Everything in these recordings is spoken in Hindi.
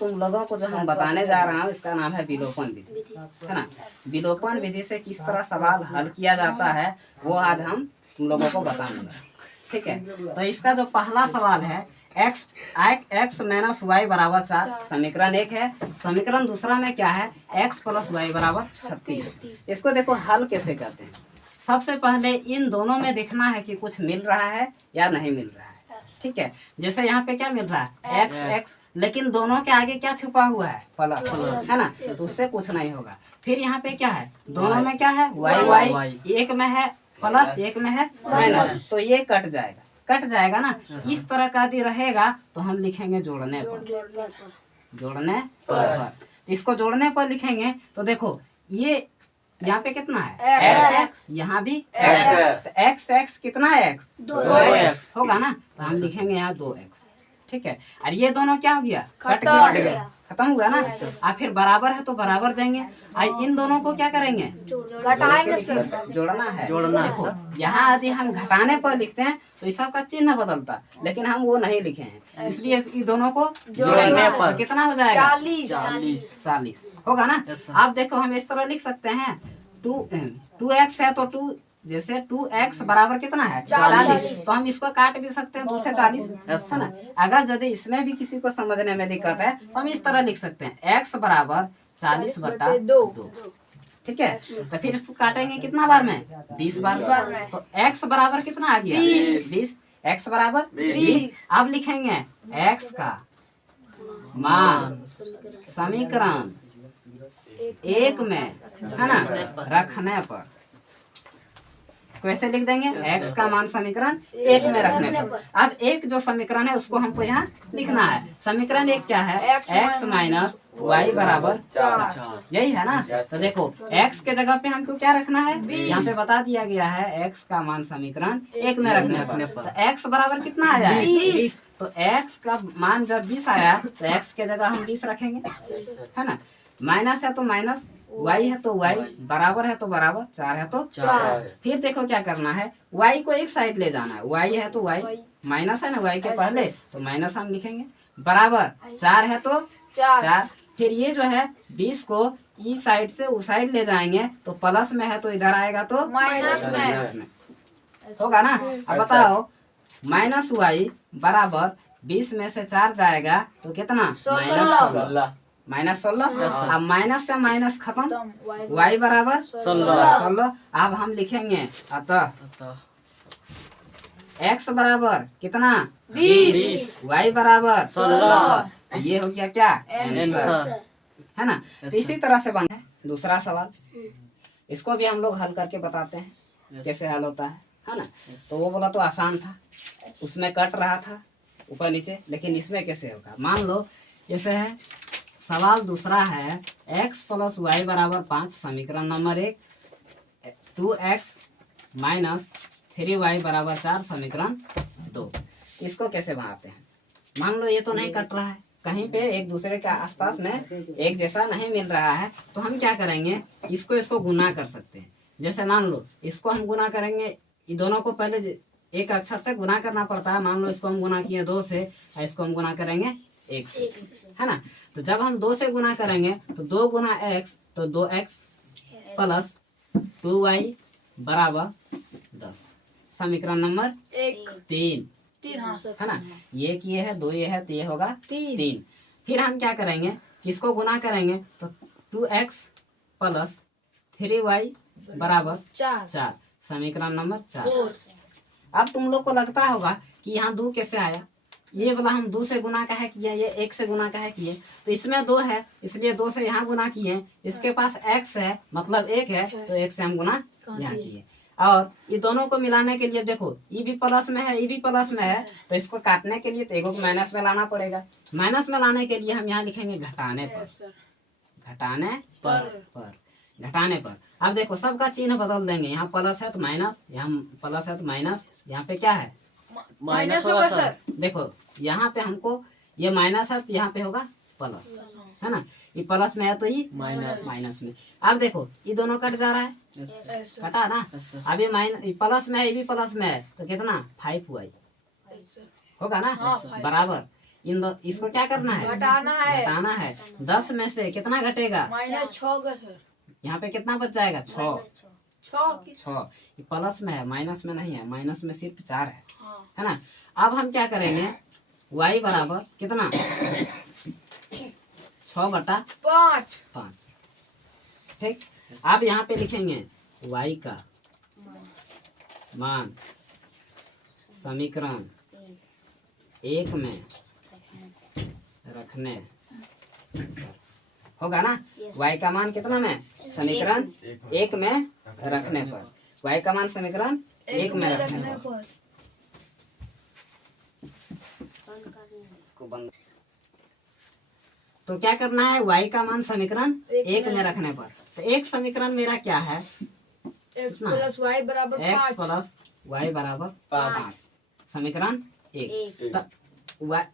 तुम लोगों को जो हम बताने जा रहा हूँ इसका नाम है विलोपन विधि, है ना। विलोपन विधि से किस तरह सवाल हल किया जाता है वो आज हम तुम लोगों को बताऊंगा, ठीक है। तो इसका जो पहला सवाल है x माइनस वाई बराबर 4, समीकरण 1 है। समीकरण दूसरा में क्या है, x प्लस वाई बराबर 36। इसको देखो हल कैसे करते हैं। सबसे पहले इन दोनों में देखना है कि कुछ मिल रहा है या नहीं मिल रहा है, ठीक है। जैसे यहाँ पे क्या मिल रहा है x, लेकिन दोनों के आगे क्या छुपा हुआ है, प्लस, है ना, तो उससे कुछ नहीं होगा। फिर यहाँ पे क्या है, दोनों में क्या है y, एक में है प्लस एक में है माइनस, तो ये कट जाएगा ना। इस तरह का यदि रहेगा तो हम लिखेंगे जोड़ने पर। इसको जोड़ने पर लिखेंगे तो देखो ये यहाँ पे कितना है x, यहाँ भी x कितना है x, 2x होगा ना, तो हम लिखेंगे यहाँ 2x, ठीक है। और ये दोनों क्या हो गया, कट गया, खत्म हुआ ना। और फिर बराबर है तो बराबर देंगे, और इन दोनों को क्या करेंगे, घटाएंगे, जोड़ना है। देखो यहाँ यदि हम घटाने पर लिखते हैं तो इस सब का चिन्ह बदलता, लेकिन हम वो नहीं लिखे हैं, इसलिए इन दोनों को जोड़ने पर कितना हो जाएगा, 40 होगा ना। आप देखो हम इस तरह लिख सकते हैं 2x है तो 2, जैसे 2x बराबर कितना है 40, तो हम इसको काट भी सकते हैं 2 से 40, है ना। अगर यदि इसमें भी किसी को समझने में दिक्कत है तो हम इस तरह लिख सकते हैं x बराबर 40/2, ठीक है। तो फिर इसको काटेंगे कितना बार में, 20 बार, तो x बराबर कितना आ गया 20, x बराबर 20। अब लिखेंगे x का मान समीकरण 1 में, है ना, रखने पर कैसे लिख देंगे, x का मान समीकरण 1 में रखने पर। अब एक जो समीकरण है उसको हमको यहाँ लिखना है। समीकरण 1 क्या है, x माइनस वाई बराबर 4, यही है ना। तो देखो x के जगह पे हमको क्या रखना है, यहाँ पे बता दिया गया है x का मान समीकरण 1 में रखने पर। तो x बराबर कितना आया, 20। तो x का मान जब 20 आया तो x के जगह हम 20 रखेंगे, है ना। माइनस है तो माइनस, y है तो y, बराबर है तो बराबर, 4 है तो 4। फिर देखो क्या करना है, y को एक साइड ले जाना है, y है तो y, माइनस है ना y के पहले, तो माइनस हम लिखेंगे, बराबर 4 है तो 4। फिर ये जो है 20 को इस साइड से उस साइड ले जाएंगे तो प्लस में है तो इधर आएगा तो माइनस में होगा ना। अब बताओ माइनस y बराबर 20 में से 4 जाएगा तो कितना, -16। अब माइनस से माइनस खत्म, y बराबर 16। अब हम लिखेंगे अतः x बराबर कितना 20, y बराबर 16। ये हो गया क्या आंसर, है ना। तो इसी तरह से बना है दूसरा सवाल, इसको भी हम लोग हल करके बताते हैं कैसे हल होता है ना। तो वो बोला तो आसान था, उसमें कट रहा था ऊपर नीचे, लेकिन इसमें कैसे होगा। मान लो जैसे है सवाल दूसरा है x प्लस वाई बराबर 5, समीकरण नंबर 1, 2x माइनस 3y बराबर 4, समीकरण 2। इसको कैसे बनाते हैं, मान लो ये तो नहीं कट रहा है, कहीं पे एक दूसरे के आसपास में एक जैसा नहीं मिल रहा है, तो हम क्या करेंगे, इसको गुना कर सकते हैं। जैसे मान लो इसको हम गुना करेंगे, ये दोनों को पहले एक अक्षर से गुना करना पड़ता है। मान लो इसको हम गुना किए 2 से, और इसको हम गुना करेंगे 1 से, है ना। तो जब हम 2 से गुना करेंगे तो 2 गुना x, तो 2x प्लस 2y बराबर 10, समीकरण नंबर 3, है ना। ये किए है 2 ये है तो ये होगा 3। फिर हम क्या करेंगे, किसको गुना करेंगे तो 2x प्लस 3y बराबर 4, समीकरण नंबर 4। अब तुम लोग को लगता होगा कि यहाँ 2 कैसे आया, ये वाला हम 2 से गुना का है किया, ये 1 से गुना का है किए, तो इसमें 2 है इसलिए 2 से यहाँ गुना किए, इसके पास x है मतलब 1 है तो 1 से हम गुना यहाँ किए। और ये दोनों को मिलाने के लिए देखो ये भी प्लस में है ये भी प्लस में है, तो इसको काटने के लिए तो एक को माइनस में लाना पड़ेगा। माइनस में लाने के लिए हम यहाँ लिखेंगे घटाने पर। अब देखो सबका चिन्ह बदल देंगे, यहाँ प्लस है तो माइनस, यहाँ प्लस है तो माइनस, यहाँ पे क्या है माइनस होगा सर। देखो यहाँ पे हमको ये माइनस है तो यहाँ पे होगा प्लस, है ना। ये प्लस में है तो ये माइनस में। अब देखो ये दोनों कट जा रहा है, कटा ना। अब ये माइनस प्लस में है, ये भी प्लस में है, तो कितना 5y होगा ना बराबर। इसको क्या करना है? घटाना है। 10 में से कितना घटेगा? -6 सर। यहाँ पे कितना बच जाएगा? 6। 6 ये प्लस में है, माइनस में नहीं है। माइनस में सिर्फ 4 है, हाँ। है ना। अब हम क्या करेंगे? y बराबर कितना? 6/5। ठीक। अब यहाँ पे लिखेंगे y का मान समीकरण 1 में रखने होगा ना। y का मान कितना में? समीकरण 1 में रखने पर। y का मान समीकरण 1 में रखने पर। इसको बंद। तो क्या करना है? y का मान समीकरण 1 में रखने पर। तो एक समीकरण मेरा क्या है? x + y = x 5। + y = 5। समीकरण 1।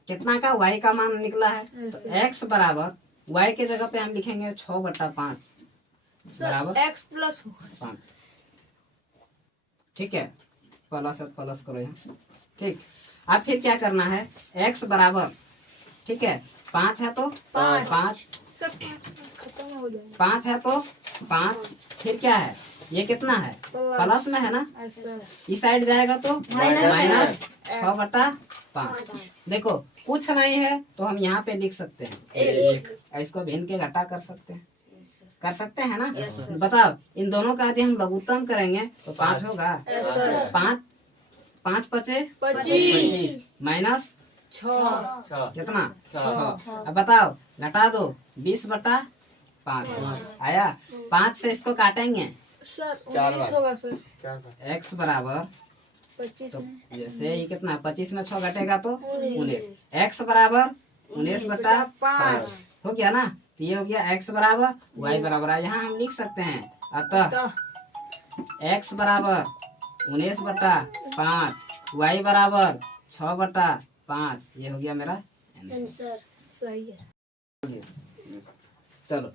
कितना का y का मान निकला है? तो x बराबर y के जगह पे हम लिखेंगे 6/5 बराबर x + 5। ठीक है, प्लस करो यहाँ। ठीक। अब फिर क्या करना है? x बराबर, ठीक है, 5 है तो 5 सर खत्म हो जाएगा। 5 है तो 5। फिर क्या है? ये कितना है? प्लस में है ना। इस साइड जाएगा तो माइनस 6/5। देखो कुछ नहीं है तो हम यहाँ पे लिख सकते हैं 1। इसको भिन्न के घटा कर सकते हैं ना। बताओ, इन दोनों का यदि हम लघुत्तम करेंगे तो 5 होगा। 5 पचे 25 माइनस 6 कितना? 6। अब बताओ, घटा दो 20/5 आया। 5 से इसको काटेंगे सर 19 होगा सर। x बराबर 25 तो में जैसे ये कितना? 25 में 6 घटेगा तो 19। x बराबर 19/5 हो गया ना। तो ये हो गया x बराबर y बराबर। यहाँ हम लिख सकते हैं अतः x बराबर 19/5 y बराबर 6/5। ये हो गया मेरा आंसर। सही है। चलो,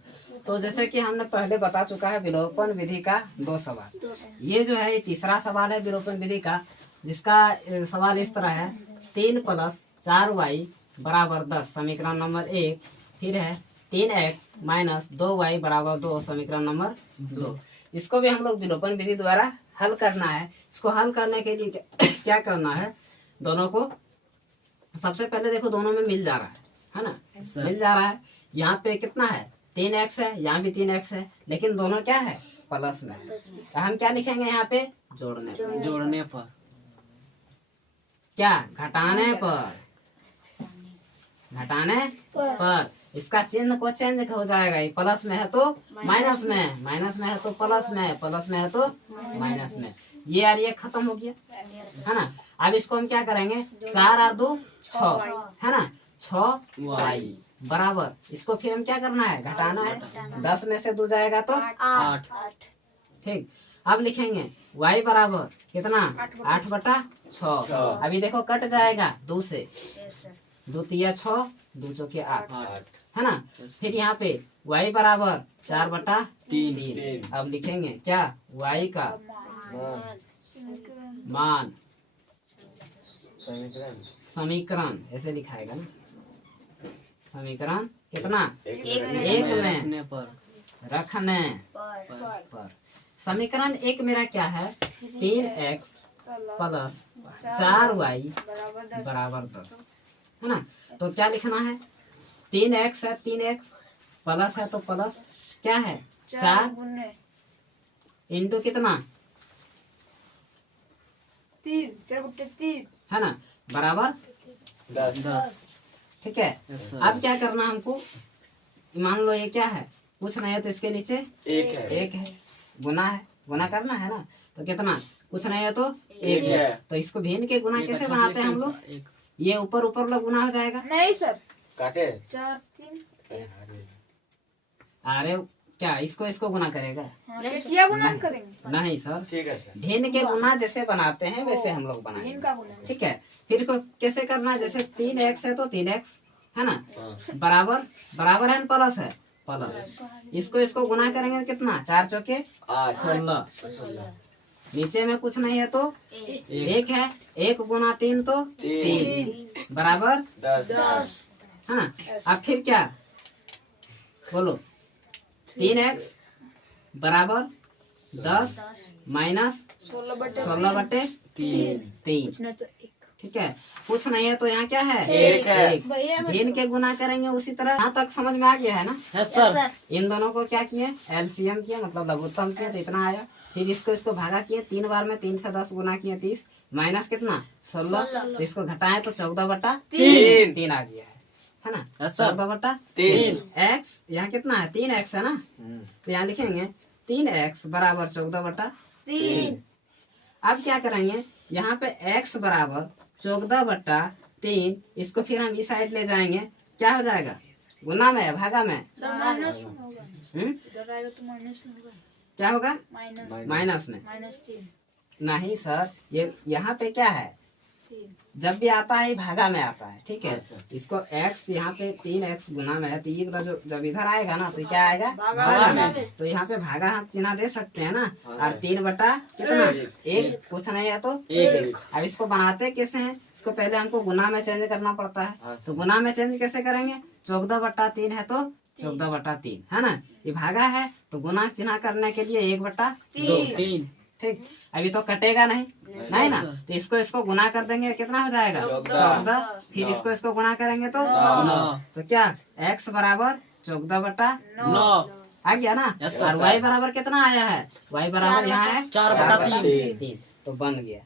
तो जैसे कि हमने पहले बता चुका है विलोपन विधि का 2 सवाल। ये जो है तीसरा सवाल है विलोपन विधि का, जिसका सवाल इस तरह है। 3 + 4y = 10 समीकरण नंबर 1। फिर है 3x - 2y = 2 समीकरण नंबर 2। इसको भी हम लोग विलोपन विधि द्वारा हल करना है। इसको हल करने के लिए क्या करना है? दोनों को सबसे पहले देखो, दोनों में मिल जा रहा है ना। मिल जा रहा है। यहाँ पे कितना है? 3x है, यहाँ भी 3x है, लेकिन दोनों क्या है? प्लस में। तो हम क्या लिखेंगे यहाँ पे? जोड़ने पर। क्या? घटाने पर। इसका चिन्ह को चेंज हो जाएगा। ये प्लस में है तो माइनस में, माइनस में है तो प्लस में, प्लस में है तो माइनस में। ये यार ये खत्म हो गया, है ना। अब इसको हम क्या करेंगे? 4 और 2 6, है ना। 6y बराबर, इसको फिर हम क्या करना है? घटाना है। 10 में से 2 जाएगा तो 8। ठीक। अब लिखेंगे y बराबर कितना? 8/6। अभी देखो कट जाएगा 2 से। 2 तिया 6, 2 चौके 8, है ना। फिर यहाँ पे y बराबर 4/3। अब लिखेंगे क्या? y का मान समीकरण ऐसे लिखाएगा ना। समीकरण कितना? 1 में रखने पर। समीकरण 1 मेरा क्या है? 3x + 4y = 10, है ना। तो क्या लिखना है? 3x है, 3x प्लस है तो प्लस क्या है? 4 इंटू कितना? 3 है ना, बराबर 10। ठीक है। अब क्या करना हमको? मान लो ये क्या है? कुछ नहीं है तो इसके नीचे 1 है। गुना है, गुना करना है ना। तो कितना? कुछ नहीं है तो 1 है। तो इसको भिन्न के गुना कैसे बनाते हैं हम लोग? ये ऊपर ऊपर लोग गुना हो जाएगा। नहीं सर, काटे 4 3। अरे क्या इसको गुना करेगा? क्या गुना करेंगे? नहीं सर, ठीक है सर। भिन्न के गुना जैसे बनाते हैं वैसे हम लोग बनाएंगे। इनका गुना। ठीक है। फिर को कैसे करना? जैसे 3x है तो 3x, है ना, बराबर बराबर है प्लस है प्लस। इसको गुना करेंगे कितना? 4 चौके 8 16। नीचे में कुछ नहीं है तो एक है, 1 गुना 3 तो 3 बराबर 10 है ना। अब फिर क्या बोलो, 3x बराबर 10 माइनस 16/3 ना तो एक ठीक है। कुछ नहीं है तो यहाँ क्या है, एक है। एक। भिन्न के गुना करेंगे उसी तरह। यहाँ तक समझ में आ गया है ना। Yes sir. इन दोनों को क्या किए, एलसीएम किए मतलब लघुत्तम किए तो इतना आया। फिर इसको भागा किए 3 बार में, 3 से 10 गुना किए 30 माइनस कितना 16, तो इसको घटाएं तो 14/3 आ गया है ना। Yes sir. 14/3 x यहाँ कितना है 3x है ना, तो यहाँ लिखेंगे 3x बराबर 14/3। अब क्या करेंगे, यहाँ पे x बराबर 14/3, इसको फिर हम इस साइड ले जाएंगे, क्या हो जाएगा, गुना में भागा में, माइनस में होगा, हम्म इधर आएगा तो माइनस में होगा, क्या होगा माइनस माइनस में। -3 नहीं सर, ये यहाँ पे क्या है, 3 जब भी आता है ये भागा में आता है, ठीक है। इसको x यहाँ पे 3x गुना में है, तो ये जो जब इधर आएगा ना तो क्या आएगा भागा में। तो यहाँ पे भागा हम चिन्ह दे सकते हैं ना। और 3 बटा कितना 1, कुछ नहीं है तो 1। अब इसको बनाते कैसे हैं, इसको पहले हमको गुना में चेंज करना पड़ता है। तो गुना में चेंज कैसे करेंगे, 14/3 है तो 14/3 है ना। ये भागा है तो गुना चिन्ह करने के लिए 1/3 ठीक। अभी तो कटेगा नहीं नहीं ना, तो इसको गुना कर देंगे, कितना हो जाएगा 14। फिर इसको गुना करेंगे तो 9। तो क्या x बराबर 14/9 आ गया ना। Yes, sir. और y बराबर कितना आया है, y बराबर यहाँ है 4/3 तो बन गया।